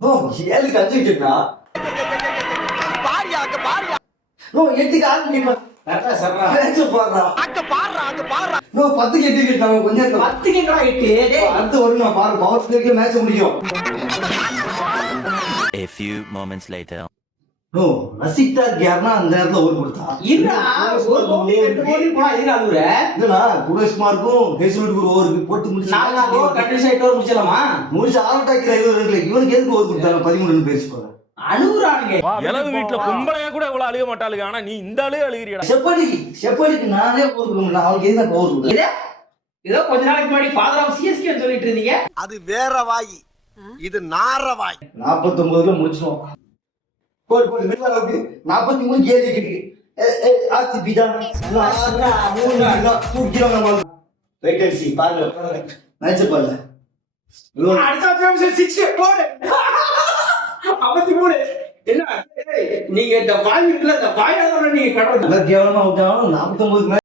7க்கு 5 விக்கெட்டா? பாரியா அங்க பாரியா 8க்கு 6 விக்கெட். கரெக்டா சொல்றா. மேட்ச் பாடுறா. அங்க பாரு 10க்கு 8 விக்கெட் நம்ம கொஞ்சம் நேரத்துல. 10க்கு எங்கடா 8? டேய். அடுத்து வரும் நான் பாரு பவர் பிளேக்கு மேட்ச் முடியும். A few moments later. Rasika யாருன்னா அந்த நேரத்துல ஓவர் கொடுத்தா. இருடா, ஒரு கோடி 2 கோடி போனா எதுக்கு அழுவுற? இல்லடா குரேஷ்மார்க்கும் ஹேசல்வுட்க்கு ஒரு ஓவர் போட்டு முடிச்சு 4 ஓவர் கண்டினியூஸ் ஆயிட்டு ஓவர் முடிச்சலாமா? முடிச்சு அவுட் ஆக்கிற இவனுக்கு எதுக்கு ஓவர் கொடுத்தாங்க 13 ரன் பேசி போற. அழுவுறானுங்க. இளவு வீட்டுல பொம்பளையா கூட இவ்வளவு அழுக மாட்டாளுங்க. ஆனா நீ இந்த ஆளே அழுகிறியடா. செப்படிக்கு நானே ஓவர் கொடுக்கணும். அவனுக்கு எதுக்கு ஓவர் கொடுத்தேன்? ஏதோ கொஞ்ச நாளைக்கு முன்னாடி ஃபாதர் ஆஃப் சிஎஸ்கே சொல்லிட்டு இருந்தீங்க. அது வேற வாய் இது நார வாய் 49ல முடிச்சிரோம். போடு மெதுவா இருக்கு. 43 கேலி இருக்கு. ஆர்சிபி தான். வெயிட் அண்ட் சி பாருங்க. மேட்ச் பாருங்க. அடுத்த நிமிஷம் 6 போடு. 53. என்ன நீங்க இந்த வாய் இருக்குல்ல, இந்த வாயால நீங்க கடவுள் நல்லா கேவலமா விட்டாலும் 49